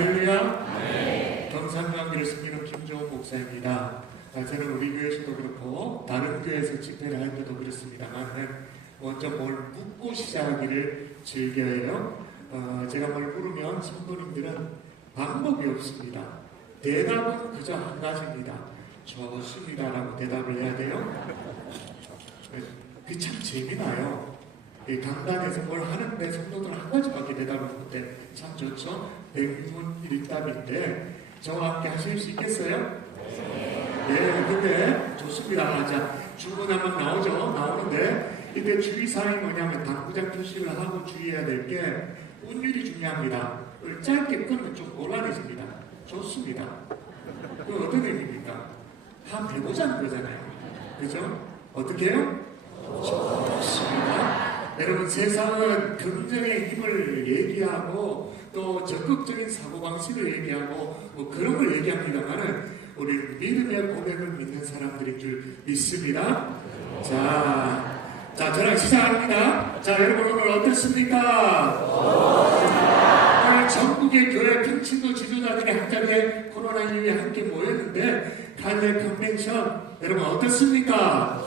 할렐루야. 경상교회를 섬기는 김종욱 목사입니다. 저는 우리 교회에서도 그렇고 다른 교회에서 집회를 할 때도 그렇습니다만 먼저 뭘 묻고 시작하기를 즐겨해요. 제가 뭘 물으면 성도님들은 방법이 없습니다. 대답은 그저 한 가지입니다. 좋습니다라고 대답을 해야 돼요. 그게 참 재미나요. 강단에서 뭘 하는데 성도들은 한 가지밖에 대답을 못해. 참 좋죠. 백문일답인데 저와 함께 하실 수 있겠어요? 네, 근데 좋습니다. 자, 주문하면 나오는데 이때 주의사항이 뭐냐면 당구장 표시를 하고 주의해야 될 게 운율이 중요합니다. 짧게 끊으면 좀 곤란해집니다. 좋습니다. 그 어떤 의미입니까? 한번 해보자는 거잖아요. 그죠? 어떻게 해요? 좋습니다. 여러분, 세상은 긍정의 힘을 얘기하고 또 적극적인 사고방식을 얘기하고 뭐 그런 걸 얘기합니다만은 우리 믿음의 고백을 믿는 사람들인 줄 믿습니다. 자, 저랑 시작합니다. 자, 여러분 오늘 어떻습니까? 오늘 전국의 교회 평신도 지도자들이 한 자리에 코로나 이후에 함께 모였는데 갈래 컨벤션 여러분 어떻습니까?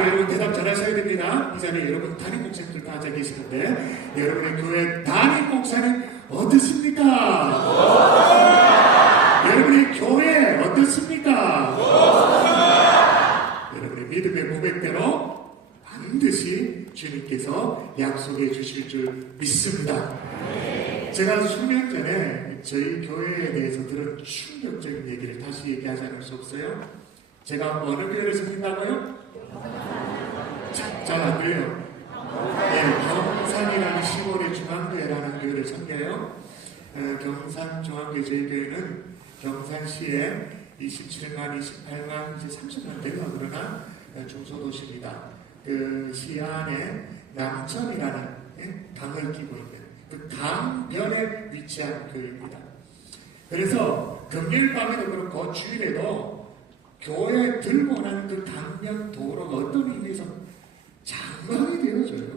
여러분 대답 잘하셔야 됩니다. 이 자리에 여러분 담임 목사님들 다 앉아 계시는데 여러분의 교회 담임 목사님 어떻습니까? 여러분의 교회 어떻습니까? 여러분의 믿음의 고백대로 반드시 주님께서 약속해 주실 줄 믿습니다. 제가 수년 전에 저희 교회에 대해서 들은 충격적인 얘기를 다시 얘기하지 않을 수 없어요. 제가 어느 교회를 섬긴다고요? 잘 안 들려요. 네, 경산이라는 시골의 중앙교회라는 교회를 섬겨요. 경산 중앙교회 저희 교회는 경산시에 27만, 28만, 이제 30만 되가 그러나 중소도시입니다. 그 시 안에 남천이라는 강을 끼고 있는 그 강변에 위치한 교회입니다. 그래서 금요일 밤에도 그렇고 주일에도 교회에 들고 나는 그 강변 도로가 어떤 의미에서 장관이 되어져요.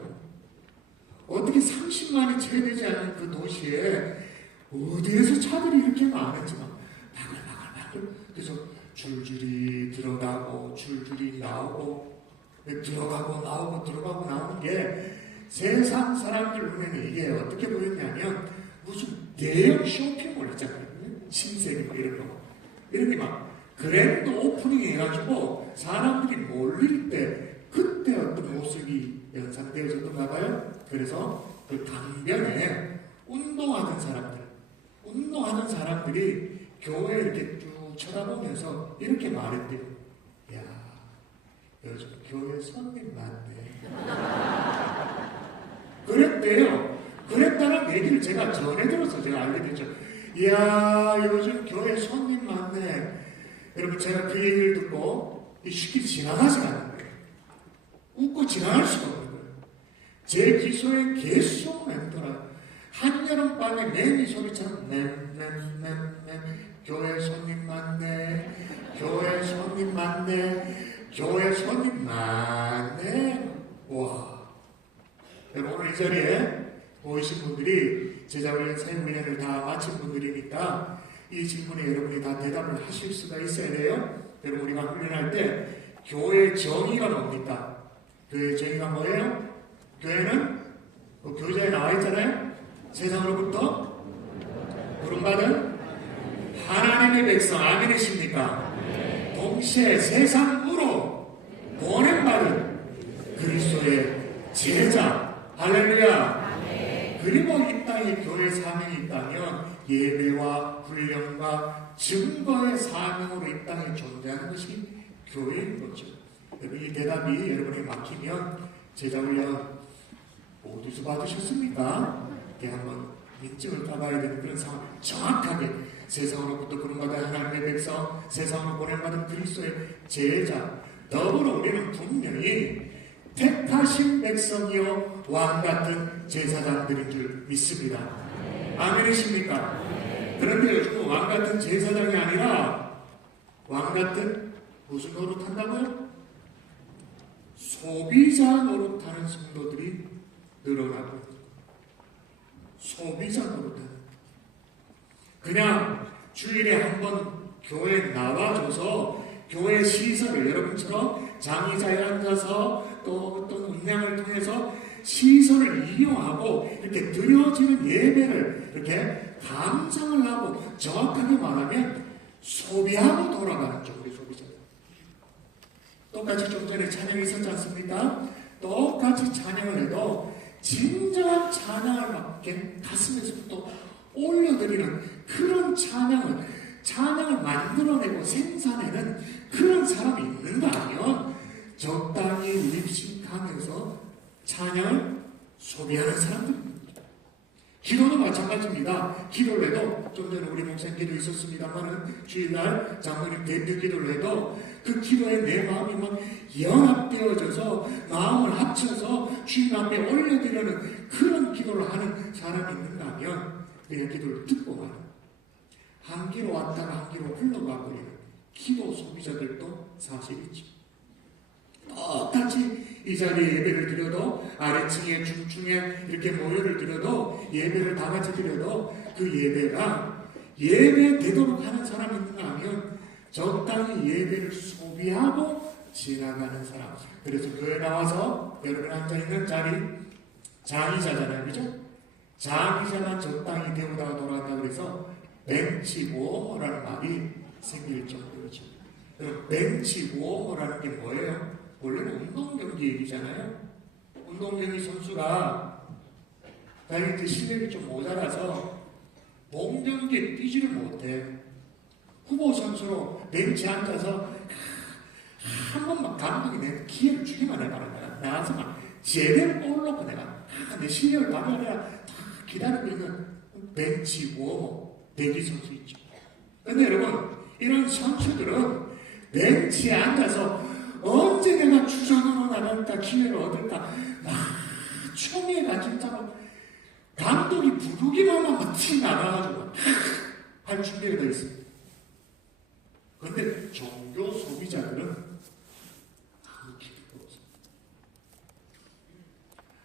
어떻게 30만이 채 되지 않는 그 도시에 어디에서 차들이 이렇게 많은지만 바글바글 그래서 줄줄이 들어가고 줄줄이 나오고 들어가고 나오는 게 세상 사람들 눈에는 이게 어떻게 보였냐면 무슨 대형 쇼핑몰 있잖아요. 신세계 뭐 이런 거. 이렇게 막 그랜드 오프닝 해가지고 사람들이 몰릴 때 그때 어떤 모습이 연상되어졌던가 봐요. 그래서 그 강변에 운동하던 사람들이 교회 이렇게 쭉 쳐다보면서 이렇게 말했대요. 야, 요즘 교회 손님 많네. 그랬대요. 그랬다는 얘기를 제가 전해 들어서 제가 알게 됐죠. 이야, 요즘 교회 손님 많네. 여러분, 제가 그 얘기를 듣고 쉽게 지나가지 않는 거예요. 웃고 지나갈 수가 없는 거예요. 제 귀소에 계속 맴돌아요. 한여름밤에 매미 소리처럼 교회 손님 많네. 교회 손님 많네. 교회 손님 많네. 와. 여러분, 오늘 이 자리에 모이신 분들이 제자훈련, 사역훈련을 다 마친 분들이니까 이 질문에 여러분이 다 대답을 하실 수가 있어야 돼요. 여러분, 우리가 훈련할 때 교회의 정의가 뭡니까? 교회의 정의가 뭐예요? 교회는 교자에 나와 있잖아요. 세상으로부터 부름받은 하나님의 백성, 아멘이십니까? 동시에 세상으로 보냄받은 그리스도의 제자, 할렐루야. 그리고 이 땅에 교회 사명이 있다면 예배와 훈련과 증거의 사명으로 이 땅에 존재하는 것이 교회인 거죠. 이 대답이 여러분이 막히면 제자훈련 어디서 받으셨습니까? 이렇게 한번 민증을 따봐야 되는 그런 상황. 정확하게 세상으로부터 부름받은 하나님의 백성, 세상으로 보냄받은 그리스도의 제자, 더불어 우리는 분명히 택하신 백성이요 왕같은 제사장들인 줄 믿습니다. 아멘이십니까? 그런데 요즘 왕같은 제사장이 아니라 왕같은 무슨 노릇한다고요? 소비자 노릇하는 성도들이 늘어나고 있습니다. 소비자 노릇하는. 그냥 주일에 한 번 교회에 나와줘서 교회 시설을 여러분처럼 장의자에 앉아서 또 어떤 운영을 통해서 시설을 이용하고 이렇게 드려지는 예배를 이렇게 감상을 하고 정확하게 말하면 소비하고 돌아가는 쪽 우리 소비자. 똑같이 좀 전에 찬양이 있었지 않습니까? 똑같이 찬양을 해도 진정한 찬양을 받게 가슴에서부터 올려드리는 그런 찬양을 만들어내고 생산해는 그런 사람이 있는가 하면 적당히 립싱하면서 찬양을 소비하는 사람들입니다. 기도도 마찬가지입니다. 기도를 해도 좀 전에 우리 목사님 기도 있었습니다만은 주일날 장로님 대표 기도를 해도 그 기도에 내 마음이 막 연합되어져서 마음을 합쳐서 주님 앞에 올려드리는 그런 기도를 하는 사람이 있는가 하면 그냥 기도를 듣고 가는 한 기로 왔다가 한 기로 흘러가 버리는 기도 소비자들도 사실 있죠. 똑같이 이 자리에 예배를 드려도 아래층에 중층에 이렇게 모여를 드려도 예배를 다 같이 드려도 그 예배가 예배되도록 하는 사람이 있는가 하면 적당히 예배를 소비하고 지나가는 사람. 그래서 교회 나와서 여러분 앉아있는 자리 장의자잖아요. 그죠? 장의자만 적당히 되오다가 돌아간다 그래서 벤치워머라는 말이 생길 정도죠. 벤치워머라는 게 뭐예요? 원래는 운동경기 얘기잖아요. 운동경기 선수가 자기 실력이 좀 모자라서 몸경기에 뛰지를 못해. 후보 선수로 벤치에 앉아서 한 번만 감독이 내 기회를 주기만 해봐라. 내가 나와서 막 제대로 골 넣고 내가 내 실력을 발휘하려 다 기다리고 있는 벤치 워머 대기 선수 있죠. 근데 여러분 이런 선수들은 벤치에 앉아서 언제 내가 주전으로 나갈까 기회를 얻을까 총애가 진짜로 감독이 부르기만 하면 티 나가가지고 할 준비가 되어 있습니다. 그런데 종교 소비자들은 아무 기대도 없습니다.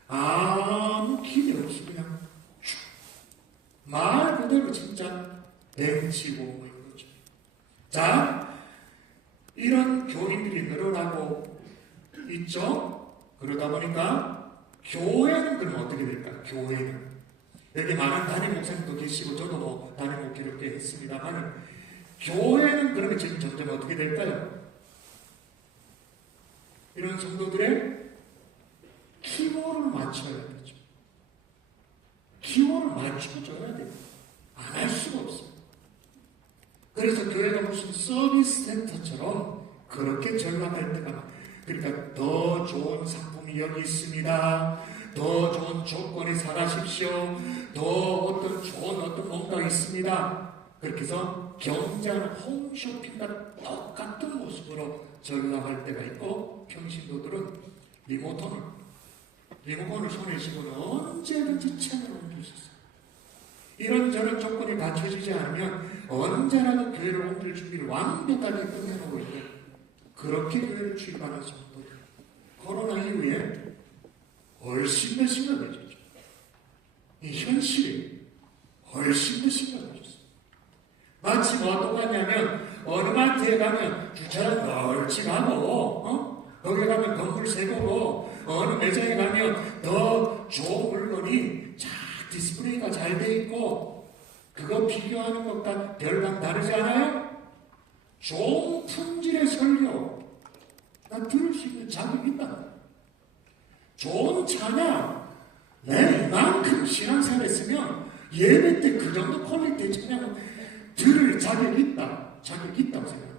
아무 기대 없이 그냥 말 그대로 진짜 벤치고 뭐 이거죠. 자, 이런 교인들이 늘어나고 있죠. 그러다 보니까 교회는 그럼 어떻게 될까요? 교회는 여기 많은 담임 목사님도 계시고 저도 뭐 담임 목회를 꽤 했습니다만 교회는 그러면 지금 점점 어떻게 될까요? 이런 성도들의 기호를 맞춰야 되죠. 기호를 맞춰줘야 돼요. 안 할 수가 없어요. 그래서 교회가 무슨 서비스 센터처럼 그렇게 전락할 때가 그러니까 더 좋은 상품이 여기 있습니다. 더 좋은 조건에 살아십시오. 더 어떤 좋은 어떤 뭔가 있습니다. 그렇게 해서 경제하는 홈쇼핑과 똑같은 모습으로 전락할 때가 있고 평신도들은 리모컨을 손에 쥐고는 언제든지 채널을 옮길 수 있어요. 이런저런 조건이 갖춰지지 않으면 언제라도 교회를 옮길 준비를 완벽하게 끝내놓고 있는 그렇게 교회를 출입하는 성도들. 코로나 이후에 훨씬 더 심각해졌죠. 이 현실이 훨씬 더 심각해졌어요. 마치 뭐가 똑같냐면 어느 마트에 가면 주차장 널찍하고 거기 가면 건물 새 거고 어느 매장에 가면 더 좋은 물건이 디스플레이가 잘 돼 있고 그거 비교하는 것과 별반 다르지 않아요? 좋은 품질의 설교 나 들을 수 있는 자격이 있다. 좋은 찬양 내 이만큼 신앙생활 했으면 예배 때 그 정도 퀄리티의 찬양은 들을 자격이 있다. 자격이 있다고 생각합니다.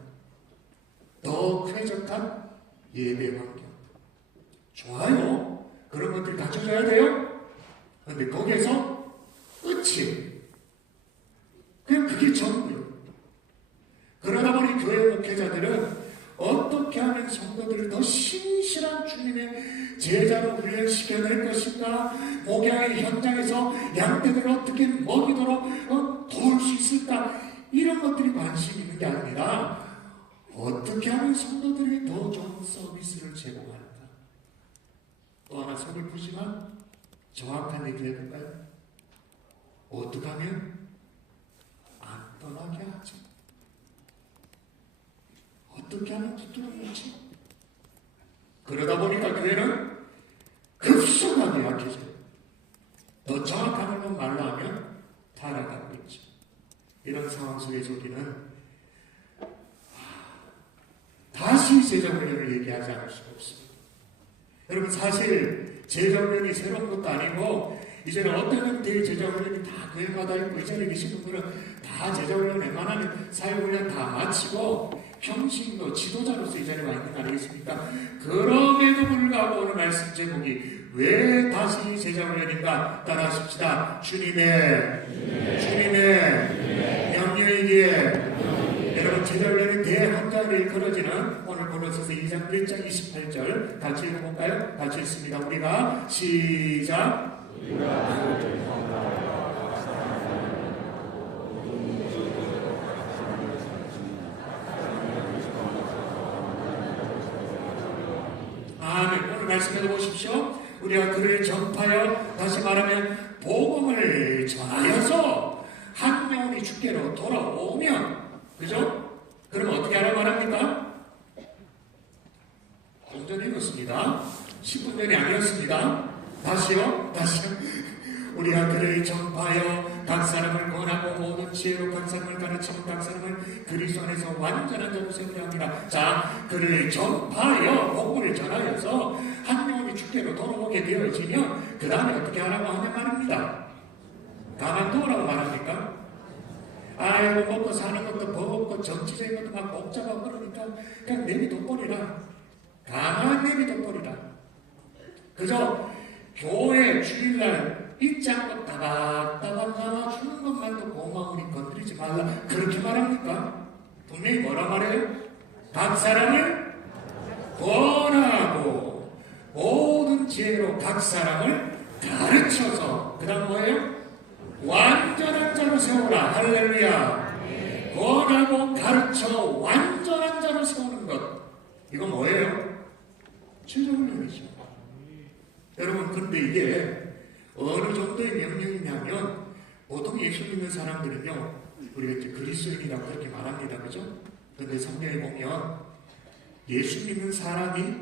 더 쾌적한 예배 환경 좋아요. 그런 것들 갖춰줘야 돼요. 그런데 거기에서 끝이 그냥 그게 전부예요. 그러다 보니 교회 목회자들은 어떻게 하면 성도들을 더 신실한 주님의 제자로 훈련시켜낼 것인가, 목양의 현장에서 양떼들을 어떻게 먹이도록 도울 수 있을까, 이런 것들이 관심이 있는 게 아니라 어떻게 하면 성도들에게 더 좋은 서비스를 제공할까. 또 하나 서글프지만 정확한 얘기를 해볼까요? 어떻게 하면 안 그렇게 하면 붙들어놓지. 그러다 보니까 교회는 급속하게 약해져요. 더 정확한 말로 하면 타락하고 있죠. 이런 상황 속에서 우리는 다시 재정훈련을 얘기하지 않을 수가 없습니다. 여러분, 사실 재정훈련이 새로운 것도 아니고 이제는 어떤 형태의 재정훈련이 다 교회마다 있고, 이 자리에 계신 분들은 다 재정훈련 웬만하면 사회훈련 다 마치고 평신도 지도자로서 이 자리에 와 있는 거 아니겠습니까? 그럼에도 불구하고 오늘 말씀 제목이 왜 다시 재정훈련인가? 따라하십시다. 주님의 명령이기에. 여러분, 재정훈련의 대한가를 걸어지는 오늘 골로새서 2장 1장 28절 같이 읽어볼까요? 같이 읽습니다. 우리가 시작. 아멘. 오늘 말씀해 보십시오. 우리가 그를 전파하여, 다시 말하면 복음을 전하여서 한 영혼이 주께로 돌아오면, 그죠? 그럼 어떻게 하라 말합니까? 좀 전에 읽었습니다. 10분 전이 아니었습니다. 다시요. 우리가 그를 전파하여 각 사람을 권하고 모든 지혜로 각 사람을 가르치고 각 사람을 그리스도 안에서 완전한 자로 세우려 합니다. 자, 그를 전파하여 복음을 전하여서 한 영혼이 주께로 돌아오게 되어지면 그 다음에 어떻게 하라고 하냐 말입니다. 가만두라고 말합니까? 아이고, 먹고 사는 것도 버겁고 정치적인 것도 막 복잡하고 그러니까 그냥 내비둬버리라. 가만 내비둬버리라. 그저 교회 주일날 잊지 않고 따박따박 나와주는 것만도 고마우니 건드리지 말라. 그렇게 말합니까? 분명히 뭐라 말해요? 각 사람을 권하고 모든 지혜로 각 사람을 가르쳐서, 그 다음 뭐예요? 완전한 자로 세우라. 할렐루야. 권하고 가르쳐 완전한 자로 세우는 것. 이거 뭐예요? 재정훈련이죠. 여러분, 근데 이게 어느 정도의 명령이냐면, 보통 예수 믿는 사람들은요, 우리가 이제 그리스도인이라고 그렇게 말합니다. 그죠? 근데 성경에 보면 예수 믿는 사람이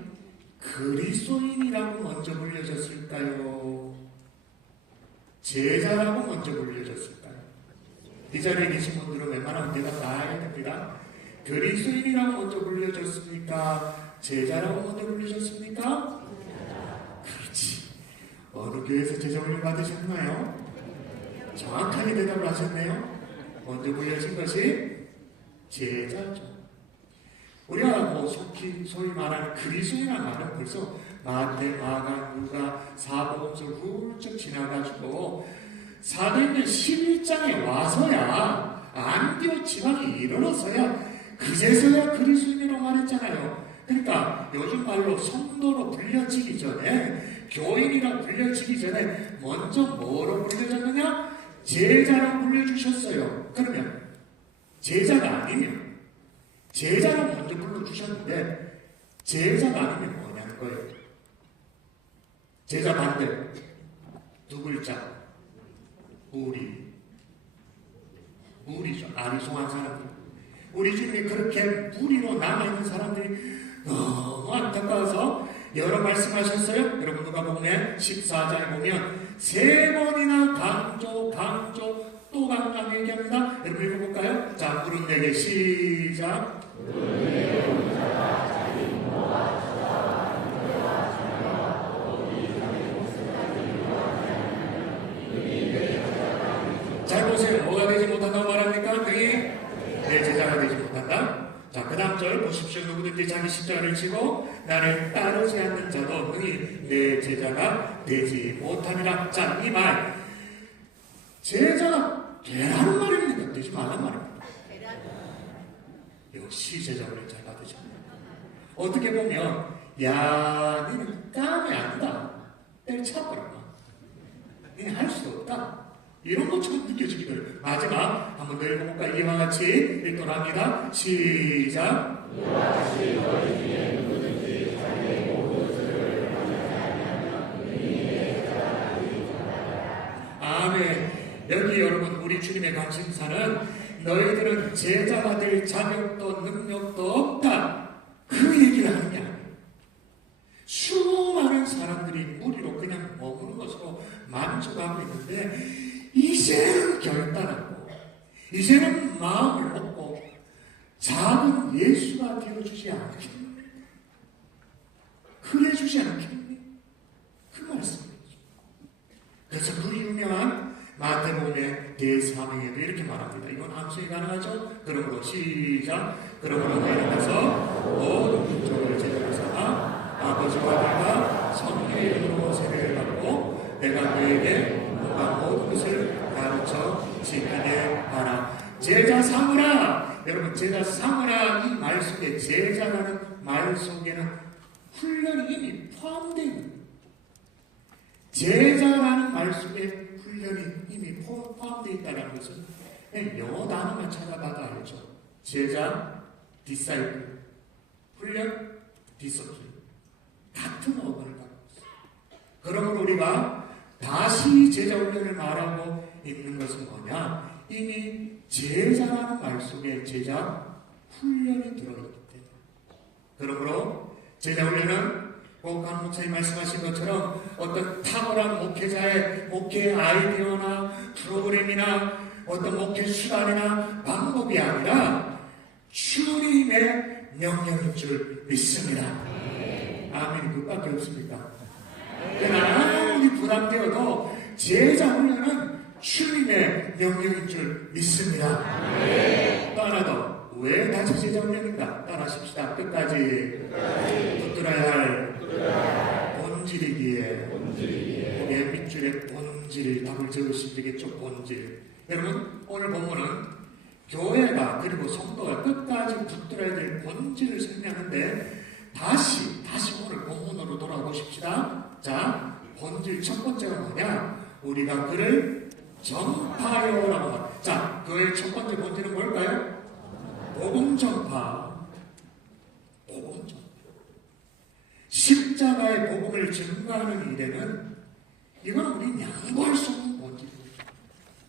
그리스도인이라고 먼저 불려졌을까요? 제자라고 먼저 불려졌을까요? 이 자리에 계신 분들은 웬만하면 대답 다 해야 됩니다. 그리스도인이라고 먼저 불려졌습니까? 제자라고 먼저 불려졌습니까? 그렇지. 어느 교회에서 재정훈련 받으셨나요? 정확하게 대답을 하셨네요. 먼저 불려진 것이 제자죠. 우리가 뭐 소위 말하는 그리스도인이라는 말은 벌써 마태, 마가, 누가, 사복음서를 훌쩍 지나가지고 사도행전 11장에 와서야, 안디옥 지방이 이르러서야 그제서야 그리스도인이라고 말했잖아요. 그러니까 요즘 말로 성도로 불려지기 전에, 교인이라고 불려지기 전에 먼저 뭐로 불려졌느냐? 제자로 불려주셨어요. 그러면 제자가 아니면, 제자로 먼저 불러주셨는데 제자가 아니면 뭐냐는 거예요. 제자 반대 두 글자, 무리죠. 아리송한 사람들. 우리 주님이 그렇게 무리로 남아있는 사람들이 너무 안타까워서 여러 말씀하셨어요. 여러분, 누가복음 14장에 보면 3번이나 강조 또 강조 얘기합니다. 여러분 읽어볼까요? 자, 물은 내게 시작. 잘 보세요. 뭐가 되지 못한다고 말합니까? 너희 내 제자가 되지 못한다. 자, 그 다음 절 보십시오. 누구든지 자기 십자가를 지고 나를 따르지 않는 자도 너희 내 제자가 되지 못하니라. 자, 이 말, 제자가 되라는 말입니까? 되지 말란 말입니다. 역시 제자를 잘 받으셨네. 어떻게 보면, 야, 너는 땀이 아니다. 때려쳐버려. 너는 할 수도 없다. 이런 것처럼 느껴지기를. 마지막 한번 더 읽어볼까? 이와 같이 읽도록 합니다. 시작. 이와 같이 너희 중에 누구든지 자기의 모든 것을 아멘. 여기 여러분, 우리 주님의 관심사는 너희들은 제자가 될 자격도 능력도 없다. 이제는 결단하고 이제는 마음을 먹고 작은 예수가 되어주지 않겠니? 그래주지 않겠니? 그 말씀이죠. 그래서 그 유명한 마태복음의 대사명에도 이렇게 말합니다. 이건 암송이 가능하죠? 그러므로 시작. 그러므로 너희는 가서 모든 민족을 제자로 삼아 아버지와 아들과 성령의 이름으로 세례를 받고 내가 너희에게 모든 것을 가르쳐 지키게 하라. 제자 삼으라. 여러분, 제자 삼으라 이 말 속에, 제자라는 말 속에는 훈련이 이미 포함되어 있는, 제자라는 말 속에 훈련이 이미 포함되어 있다는 것은 영어 단어만 찾아봐도 알죠. 제자, 디사이플, 훈련, 디서플린, 같은 어원을 갖고 있어요. 그러므로 우리가 다시 제자 훈련을 말하고 있는 것은 뭐냐? 이미 제자라는 말 속에 제자 훈련이 들어있기 때문에. 그러므로 제자 훈련은 강 목사님 말씀하신 것처럼 어떤 탁월한 목회자의 목회 아이디어나 프로그램이나 어떤 목회 수단이나 방법이 아니라 주님의 명령인 줄 믿습니다. 아멘. 그밖에 없습니까? 그러나 아무리 부담되어도 제자 훈련은 주님의 명령인 줄 믿습니다. 또 하나 더. 왜 다시 제자 훈련인가? 따라하십시다. 끝까지 붙들어야 할 본질이기에 우리의 밑줄에 본질, 답을 적으시면 되겠죠. 본질. 여러분, 오늘 본문은 교회가 그리고 성도가 끝까지 붙들어야 될 본질을 설명하는데 다시 오늘 본문으로 돌아보십시다. 자, 본질 첫 번째가 뭐냐? 우리가 그를 전파요라고 합니다. 자, 교회의 첫 번째 본질은 뭘까요? 복음 전파. 복음 전파. 십자가의 복음을 증거하는 일에는 이건 우리 양보할 수 없는 본질입니다.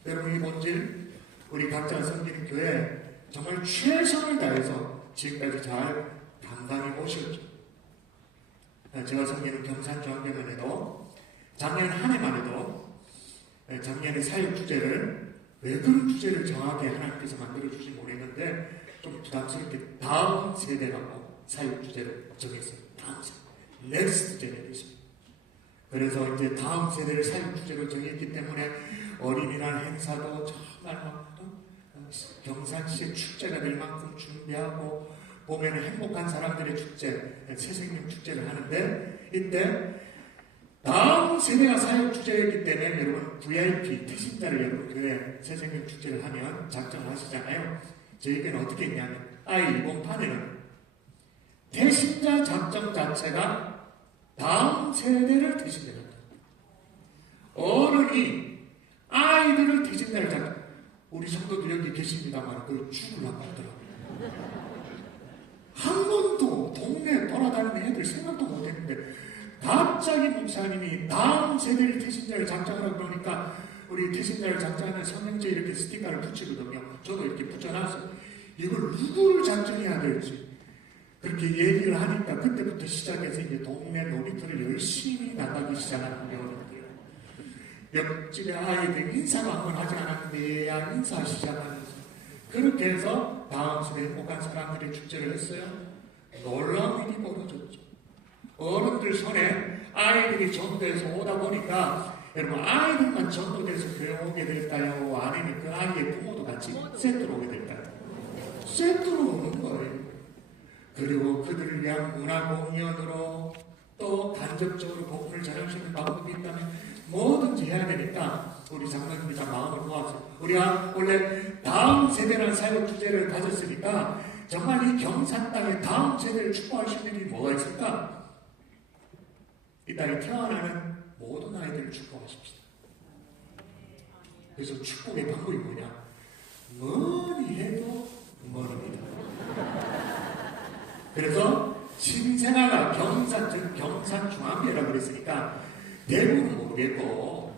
여러분, 이 본질 우리 각자 섬기는 교회 정말 최선을 다해서 지금까지 잘 감당해 오셨죠. 제가 섬기는 경산중앙교회만 해도 작년 한 해만 해도 작년에 사역 주제를 왜 그런 주제를 정하게 하나님께서 만들어주신지 모르겠는데 좀 부담스럽게 다음 세대라고 사역 주제를 정했어요. 다음 세대. 넥스트 제너레이션. 그래서 이제 다음 세대를 사역 주제로 정했기 때문에 어린이날 행사도 정말 경산시의 축제가 될 만큼 준비하고 보면 행복한 사람들의 축제, 새생명 축제를 하는데 이때 다음 세대가 사역 주제였기 때문에 여러분 VIP 태신자를 여러분 교회 새생명 축제를 하면 작정을 하시잖아요. 저희에게는 어떻게 했냐면 이번 판에는 태신자 작정 자체가 다음 세대를 태신자를 한다. 어른이 아이들을 태신자를 잡다. 우리 성도들 여기 계십니다만 그걸 죽으려고 하더라고요. 한 번도 동네에 돌아다니는 애들 생각도 못했는데 갑자기 목사님이 다음 세대를 태신자를 작정하라고 그러니까 우리 태신자를 작정하는 성명지에 이렇게 스티커를 붙이거든요. 저도 이렇게 붙여놨어요. 이걸 누구를 작정해야 될지 그렇게 얘기를 하니까 그때부터 시작해서 이제 동네 놀이터를 열심히 나가기 시작하는 경우인데요. 옆집에 아이들 인사도 한 번 하지 않았는데 인사 시작하면서 그렇게 해서 다음 세대 행복한 사람들의 축제를 했어요. 놀라운 일이 벌어졌죠. 어른들 손에 아이들이 전도해서 오다 보니까 여러분 아이들만 전도돼서 교회 오게 될까요? 아니면 그 아이의 부모도 같이 세트로 오게 될까요? 세트로 오는 거예요. 그리고 그들을 위한 문화 공연으로 또 간접적으로 복음을 전할 수 있는 방법이 있다면 뭐든지 해야 되니까 우리 장로님이 다 마음을 모았어요. 우리가 원래 다음 세대라는 사역 주제를 가졌으니까 정말 이 경산 땅에 다음 세대를 축복할 수 있는 일이 뭐가 있을까? 이 땅에 태어나는 모든 아이들을 축복하십시다. 그래서 축복의 방법이 뭐냐? 뭐니 해도 뭐입니다. 그래서 신생아가 경산중앙교회라고 그랬으니까 대구는 모르겠고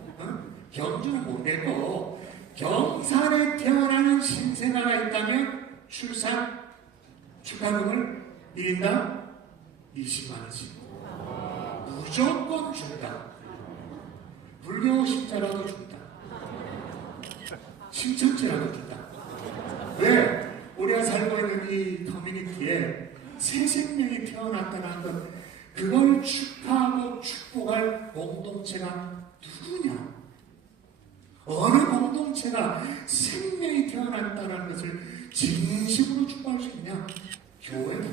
경주는 모르겠고 경산에 태어나는 신생아가 있다면 출산 축하금을 1인당 20만원씩 무조건 준다. 불교 신자라도 준다. 심청지라고 듣다. 왜? 우리가 살고 있는 이 커뮤니티에 새 생명이 태어났다는 것, 그걸 축하하고 축복할 공동체가 누구냐? 어느 공동체가 생명이 태어났다는 것을 진심으로 축복할 수 있냐? 교회다.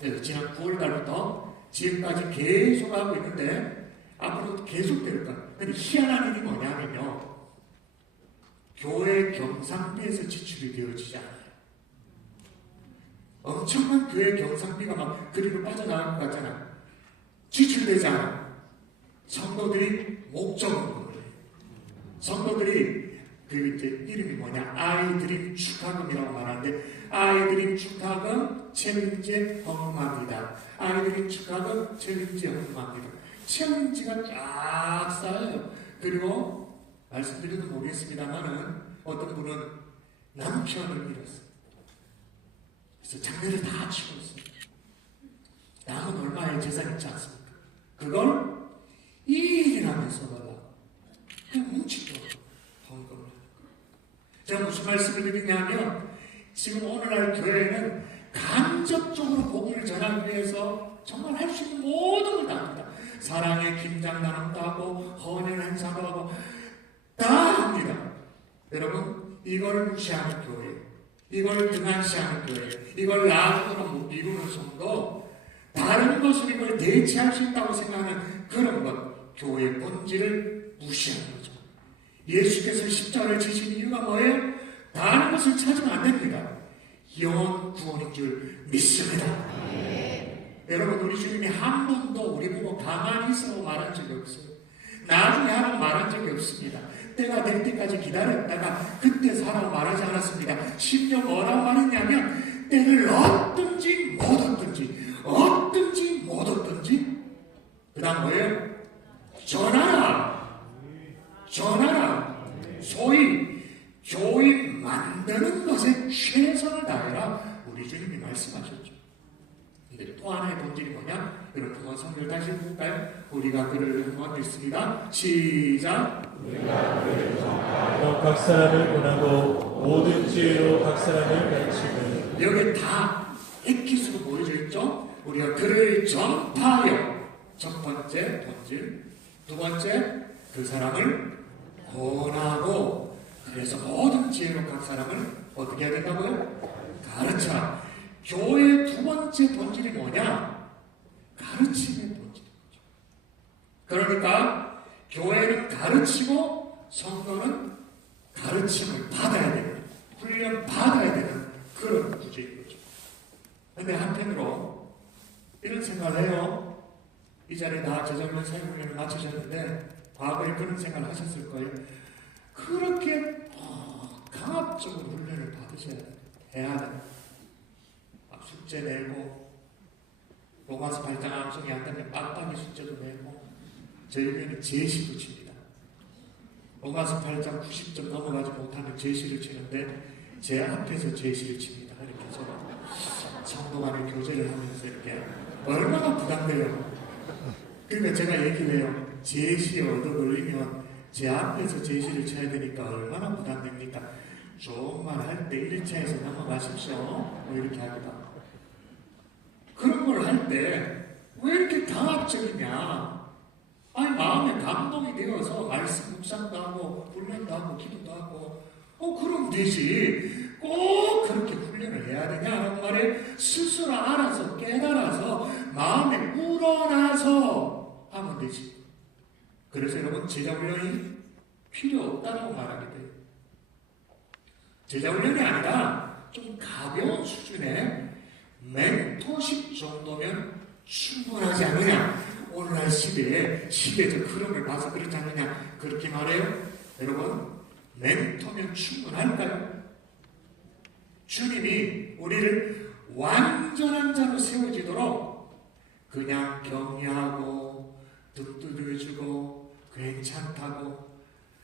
그래서 지난 9월달부터 지금까지 계속 하고 있는데 앞으로도 계속 될 거야. 근데 희한한 일이 뭐냐면요, 교회 경상비에서 지출이 되어지지 않아요. 엄청난 교회 경상비가 막 그리로 빠져나갈 것 같잖아. 지출되지 않아. 성도들이 목적으로, 성도들이 그 이제 이름이 뭐냐, 아이드림 축하금이라고 말하는데, 아이드림 축하금 챌린지 헌금합니다. 아이드림 축하금 챌린지 헌금합니다. 챌린지가 쫙 쌓여요. 그리고 말씀드려도 모르겠습니다만은 어떤 분은 남편을 잃었어요. 그래서 장례를 다 치고 있어요. 남은 얼마의 재산 있지 않습니까? 그걸 2일이라면서 달라고. 그냥 뭉치죠. 헌금을. 제가 무슨 말씀을 드리냐면, 지금 오늘날 교회는 간접적으로 복음을 전하기 위해서 정말 할 수 있는 모든 걸 다 합니다. 사랑의 김장 나눔도 하고, 헌혈 행사도 하고, 다 합니다. 여러분, 이걸 무시하는 교회, 이걸 등한시하는 교회, 이걸 놔두고는 미루는 성도, 다른 것으로 이걸 대체할 수 있다고 생각하는 그런 것, 교회의 본질을 무시하는 거죠. 예수께서 십자가를 지신 이유가 뭐예요? 다른 것을 찾으면 안 됩니다. 영원 구원인 줄 믿습니다. 여러분, 우리 주님이 한 번도 우리 보고 가만히 있으라고 말한 적이 없어요. 나중에 하라고 말한 적이 없습니다. 때가 될 때까지 기다렸다가 그때 사라고 말하지 않았습니다. 심지어 뭐라고 말했냐면, 때를 얻든지 못 얻든지, 얻든지 못 얻든지, 그 다음 뭐예요? 전하라. 전하라. 소위 교인 만드는 것에 최선을 다해라. 우리 주님이 말씀하셨죠. 근데 또 하나의 본질이 뭐냐? 여러분, 한번 성경을 다시 볼까요? 우리가 그를 한번 읽습니다. 시작. 우리가 그를 전하여 각 사람을 권하고 모든 지혜로 각 사람을 가르치고. 여기 다 액기수로 보여져 있죠? 우리가 그를 전파하여, 첫 번째 본질. 두 번째, 그 사람을 권하고, 그래서 모든 지혜로 각 사람을 어떻게 해야 된다고요? 가르쳐라. 교회의 두 번째 본질이 뭐냐? 가르침의 본질이죠. 그러니까 교회는 가르치고 성도는 가르침을 받아야 되는, 훈련 받아야 되는 그런 구조인 거죠. 그런데 한편으로 이런 생각을 해요. 이 자리에 다 저절로 사회훈련을 마치셨는데 과거에 그런 생각을 하셨을 거예요. 그렇게 강압적으로 훈련을 받으셔야 돼요. 해야 돼요. 숙제 내고, 로마서 8장 암송이 안 되면 빡빡이 숙제도 내고, 저희 교회는 제시 붙입니다. 로마서 8장 90점 넘어가지 못하면 제시를 치는데, 제 앞에서 제시를 칩니다. 이렇게 제가 성도 간의 교제를 하면서 이렇게. 얼마나 부담돼요. 그러니까 제가 얘기를 해요. 제시에 얻어 걸리면 제 앞에서 제시를 쳐야 되니까 얼마나 부담됩니까? 좋은 말 할 때 1차에서 넘어가십시오. 뭐 이렇게 합니다. 그런 걸 할 때 왜 이렇게 강압적이냐? 아니, 마음에 감동이 되어서 말씀 묵상도 하고 훈련도 하고 기도도 하고 그럼 되지. 꼭 그렇게 훈련을 해야 되냐는 말에 스스로 알아서 깨달아서 마음에 우러나서 하면 되지. 그래서 여러분, 제자훈련이 필요 없다고 말하게 돼요. 제자훈련이 아니라 좀 가벼운 수준의 멘토십 정도면 충분하지 않느냐? 오늘날 시대적 흐름을 봐서 그렇지 않느냐? 그렇게 말해요. 여러분, 멘토면 충분할까요? 주님이 우리를 완전한 자로 세워지도록 그냥 격려하고 등 두드려주고 괜찮다고,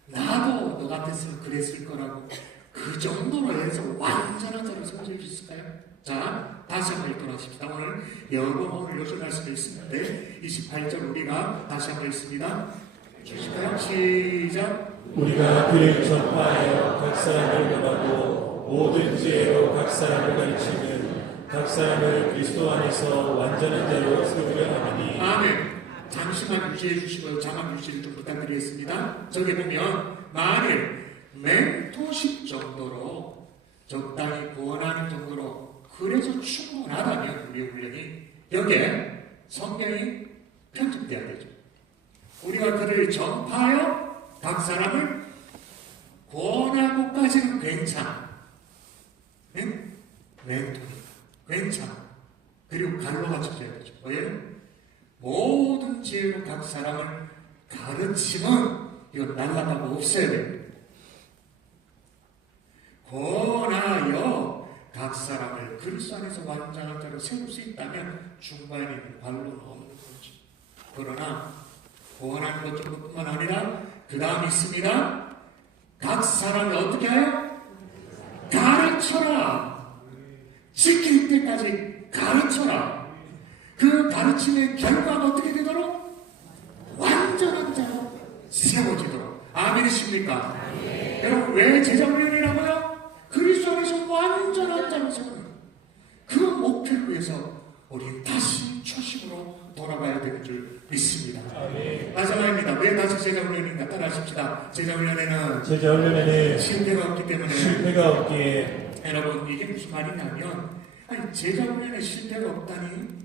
나도 너 같았으면 그랬을 거라고, 그 정도로 해서 완전한 자로 세워질 수 있을까요? 자, 다시 한번 읽도록 하십시다. 오늘 요즘 말씀이 있는데 28절 우리가 다시 한번 읽습니다. 주실까요? 시작. 우리가 그를 전파하여 각 사람을 권하고 모든 지혜로 각 사람을 가르치는 각 사람을 그리스도 안에서 완전한 자로 세우려 함이니. 아멘. 잠시만 유지해 주시고요. 자막 유지를 좀 부탁드리겠습니다. 저기 보면 만일 멘토십 정도로 적당히 구원하는 정도로 그래서 충분하다면 우리 훈련이 여기에 성경이 편집돼야 되죠. 우리가 그를 전파하여 각 사람을 구원하고까지는 괜찮아. 응? 멘토니까 괜찮아. 그리고 갈로가 쳐져야 되죠. 왜요? 모든 지혜로 각 사람을 가르치면 이건 날라가고 없어야 됩니다. 권하여 각 사람을 그리스도 안에서 완전한 자로 세울 수 있다면 중간에 있는 관로는 없는 거죠. 그러나 권하는 것 정도뿐만 아니라 그 다음 있습니다. 각 사람을 어떻게 해요? 가르쳐라. 지킬 때까지 가르쳐라. 그 가르침의 결과가 어떻게 되도록? 완전한 자로 세워지도록. 아멘이십니까? 여러분, 왜 제자훈련이라고요? 그리스도 안에서 완전한 자로 세우는 그 목표를 위해서 우리는 다시 초심으로 돌아가야 되는 줄 믿습니다. 마지막입니다. 왜 다시 제자훈련인가 따라하십시다. 제자훈련에는 실패가 없기 때문에. 실패가 없기에. 여러분, 이게 무슨 말이냐면, 아니, 제자훈련에 실패가 없다니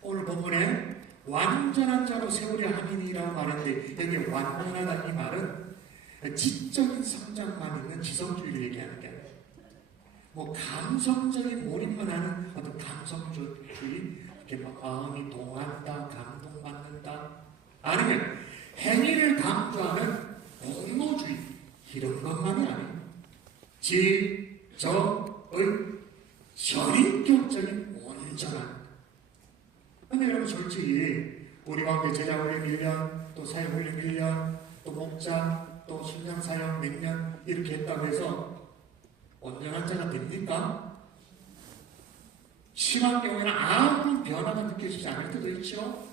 오늘 본문에 완전한 자로 세우려 함이니라고 말했는데 여기 완전하다는 이 말은 지적인 성장만 있는 지성주의를 얘기하는 게 아니에요. 뭐 감성적인 몰입만 하는 어떤 감성주의, 이렇게 막 마음이 동한다, 감동받는다, 아니면 행위를 강조하는 공로주의 이런 것만이 아니에요. 지적의 전인격적인 온전한. 근데 여러분 솔직히 우리 가운데 제자훈련 1년, 또 사회훈련 1년, 또 목자, 또 순장사역 몇 년 이렇게 했다고 해서 온전한 자가 됩니까? 심한 경우에는 아무런 변화가 느껴지지 않을 때도 있죠.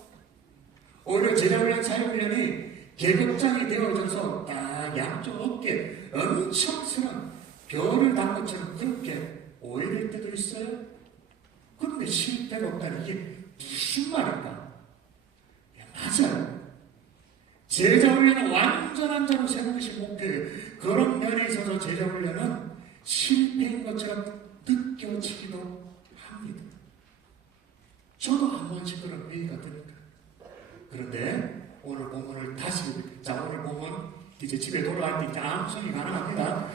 오히려 제자훈련, 사회훈련이 계급장이 되어져서 딱 양쪽 어깨 엄청스러운 별을 단 것처럼 그렇게 오해될 때도 있어요. 그런데 실패가 없다는 이게 무슨 말인가? 맞아요. 제자훈련은 완전한 자로 세우는 것이 목표예요. 그런 면에 있어서 제자훈련은 실패인 것처럼 느껴지기도 합니다. 저도 한 번씩 그런 회의가 듭니다. 그런데 오늘 본문을 다시, 오늘 본문 이제 집에 돌아갈 때 이제 암송이 가능합니다.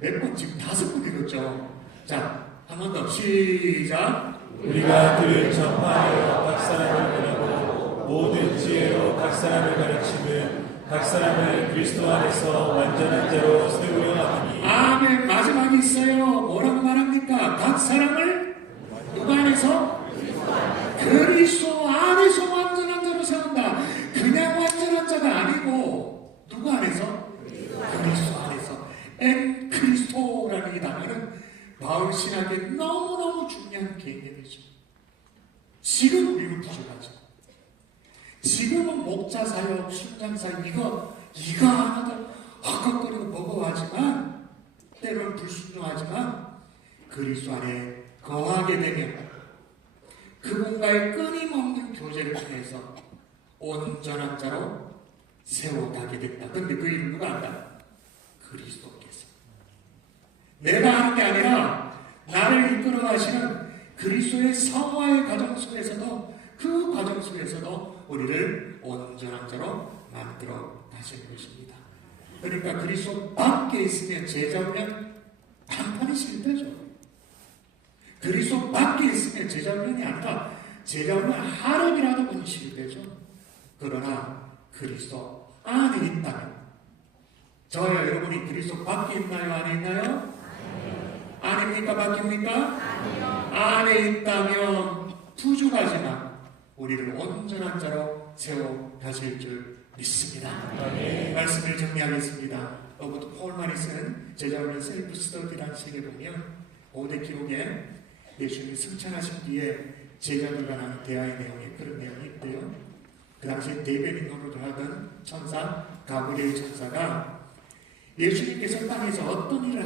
몇 번, 지금 5번 읽었죠. 자, 한 번 더 시작. 우리가 그를 전파하여 각 사람을 권하고 모든 지혜로 각 사람을 가르치는 각 사람을 그리스도 안에서 완전한 자로 세우려 하니. 아멘. 마지막에 있어요. 뭐라고 말합니까? 각 사람을 누구 안에서? 그리스도 안에서 완전한 자로 세운다. 그냥 완전한 자가 아니고 누구 안에서? 그리스도 안에서. 엔 그리스도라는 이 단어는 바울 신학에 너무너무 중요한 개념이죠. 지금 우리는 부족하죠. 지금은 목자 사역, 순장 사역 이거 하나도 헛헛거리고 버거워하지만 때로는 불순종하지만 그리스도 안에 거하게 되면 그분과의 끊임없는 교제를 통해서 온전한 자로 세워가게 된다. 그런데 그 일을 누가 한다? 그리스도께서. 내가 하는 게 아니라 나를 이끌어 가시는 그리스도의 성화의 과정 속에서도 그 과정 속에서도 우리를 온전한 자로 만들어 가시는 것입니다. 그러니까 그리스도 밖에 있으면 제자훈련 한판이 실패죠. 그리스도 밖에 있으면 제자훈련이 아니라 제자훈련 하루이라도 보니 실패죠. 그러나 그리스도 안에 있다면 저와 여러분이 그리스도 밖에 있나요? 안에 있나요? 아닙니까? 밖입니까? 안에 있다면 부족하지만 우리를 온전한 자로 세워 가실 줄 믿습니다. 말씀을 정리하겠습니다. 로버트 폴만이 쓰는 제자훈련 셀프 스터디라는 책에 보면 5대 기록에 예수님이 승천하신 뒤에 제자들과 나눈 대화의 내용에 그런 내용이 있대요. 그 당시에 대변인 노릇을 하던 천사 가브리엘 천사가 예수님께서 땅에서 어떤 일을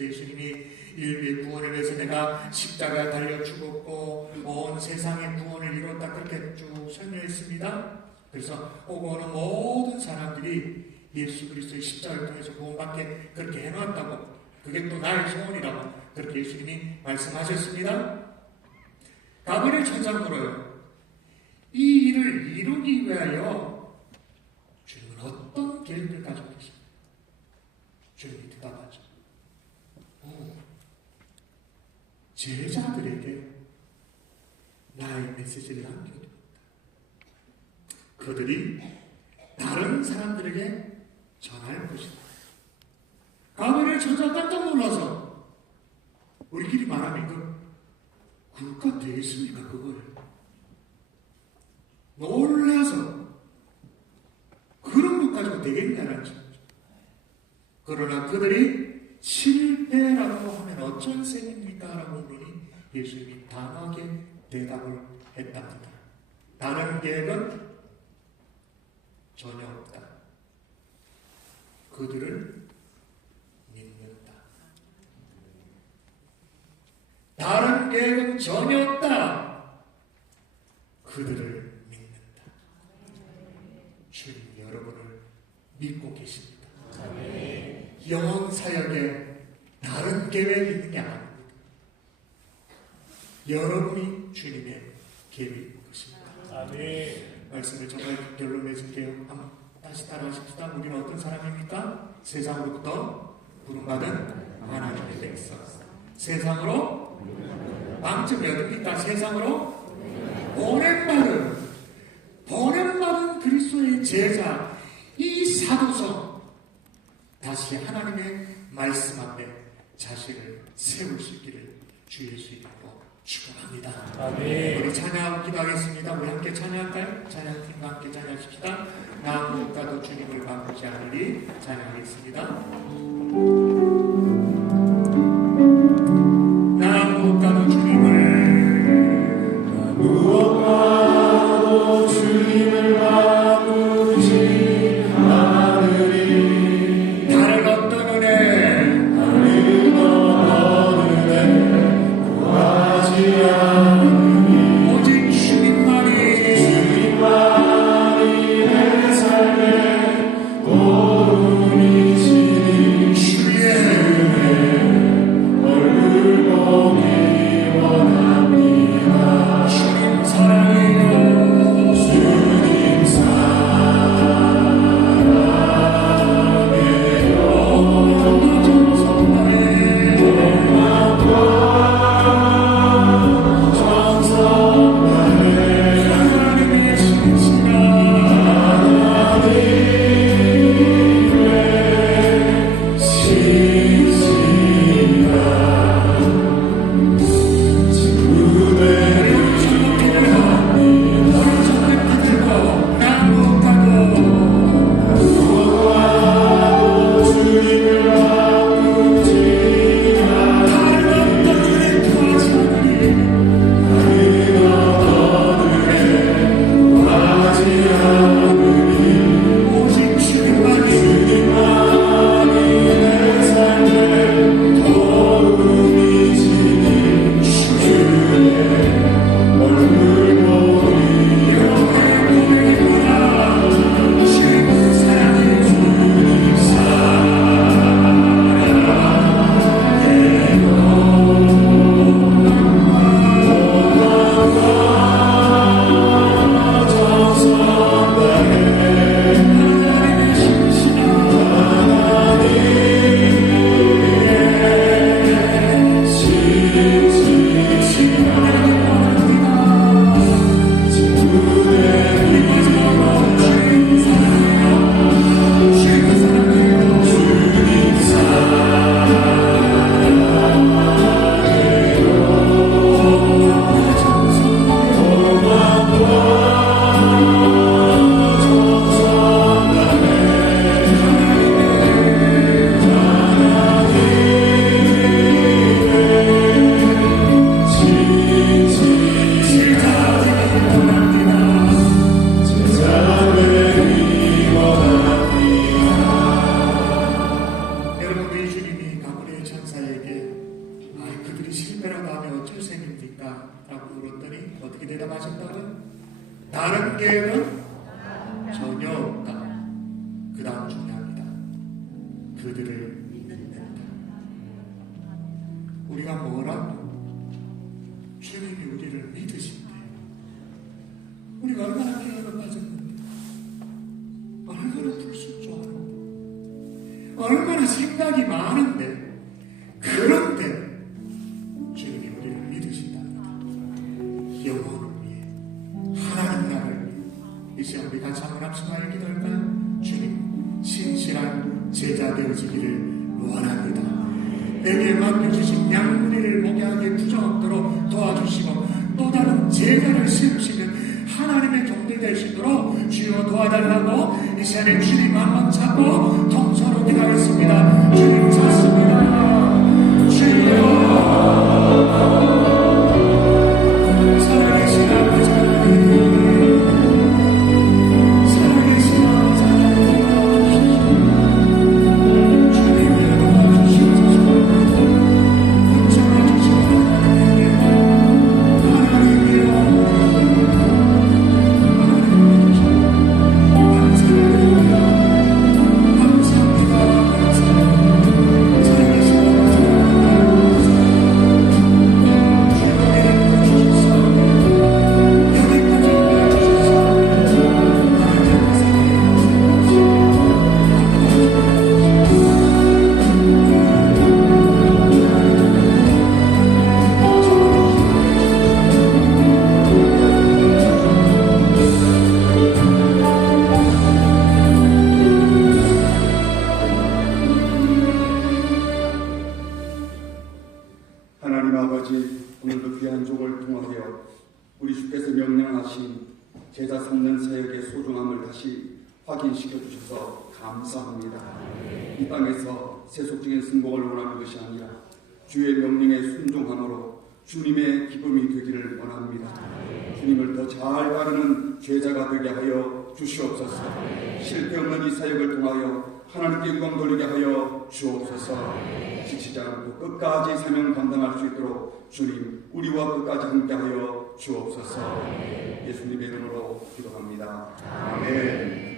그래서 예수님이 인류의 구원을 위해서 내가 십자가에 달려 죽었고 온 세상의 구원을 이뤘다 그렇게 쭉 설명했습니다. 그래서 오고 오는 모든 사람들이 예수 그리스도의 십자가를 통해서 구원받게 그렇게 해놨다고, 그게 또 나의 소원이라고 그렇게 예수님이 말씀하셨습니다. 가브리엘 천사가 물어요. 이 일을 이루기 위하여 주님은 어떤 계획을 가지고 계십니까? 주님이 대답하죠. 제자들에게 나의 메시지를 남겨둡니다. 그들이 다른 사람들에게 전할 것이다. 가브리엘 천사가 깜짝 놀라서 우리끼리 말하면 이거 그것과 되겠습니까? 그거를 놀라서 그런 것 가지고 되겠냐는 거죠. 그러나 그들이 실패라고 하면 어쩐 셈입니까? 라고 물으니 예수님이 단호하게 대답을 했답니다. 다른 계획은 전혀 없다. 그들을 믿는다. 다른 계획은 전혀 없다. 그들을 믿는다. 주님 여러분을 믿고 계십니다. 영혼 사역에 다른 계획이 있는 게 아닙니다. 여러분이 주님의 계획인 것입니다. 아멘. 말씀을 정말 결론 맺을게요. 다시 따라하십시다. 우리는 어떤 사람입니까? 세상으로부터 부름받은 하나님의 백성. 세상으로 방점이 어딥니까? 세상으로 보냄받은 그리스도의 제자, 이 사도성 다시 하나님의 말씀 앞에 자신을 세울 수 있기를 주 예수 이름으로 축원합니다. 아멘. 우리 찬양하고 기도하겠습니다. 우리 함께 찬양할까요? 찬양팀과 함께 찬양하십시다. 나 무엇과도 주님을 바꾸지 않으리. 찬양하겠습니다. 나 무엇과도 무엇과도 주님을 바꾸지 않으리. 다른 어떤 은혜 구하지 않으리. 오직 주님만이 내 삶의 도움이시니 주의 얼굴 보기 원합니다. 주님 사랑해요. 주님 하나님의 오직 여러분, 우리 주님이 가브리엘 천사에게 대답하셨다고요? 다른 계획은 전혀 없다. 그 다음 중요합니다. 그들을 믿는다. 우리가 뭐라고? 주님이 우리를 믿으신대요. 우리가 얼마나 계획을 빠졌는데, 얼마나 불순종하는데, 얼마나 생각이 많은데, 그런데 주님이 우리를 믿으신답니다. 영혼을 위해, 하나님 나라를 위해. 이 시간 우리 같이 한번 합심하여 기도할까요? 주님, 신실한 제자 되어지기를 원합니다. 내게 맡겨주신 양문이를 목양하게 부정없도록 도와주시고 또 다른 제자를 세우시는 하나님의 종들이 될 수 있도록 주여 도와달라고 이 시간에 주님 한번 잡고 통서로 기도하겠습니다. 주님 찾습니다. 주여 살아계신 아버지 하나님, 살아계신 아버지 하나님 도와주시옵소서. 주님이여 도와주시옵소서. 붙잡아주시옵소서. 하나님이여 하나님 아버지, 오늘도 귀한 종을 통하여 우리 주께서 명령하신 제자 삼는 사역의 소중함을 다시 확인시켜 주셔서 감사합니다. 이 땅에서 세속적인 승복을 원하는 것이 아니라 주의 명령에 순종함으로 주님의 기쁨이 되기를 원합니다. 주님을 더 잘 따르는 제자가 되게 하여 주시옵소서. 실패 없는 이 사역을 통하여 하나님께 영광 돌리게 하여 주옵소서. 지치지 않고 끝까지 사명 감당할 수 있도록 주님 우리와 끝까지 함께하여 주옵소서. 예수님의 이름으로 기도합니다. 아멘.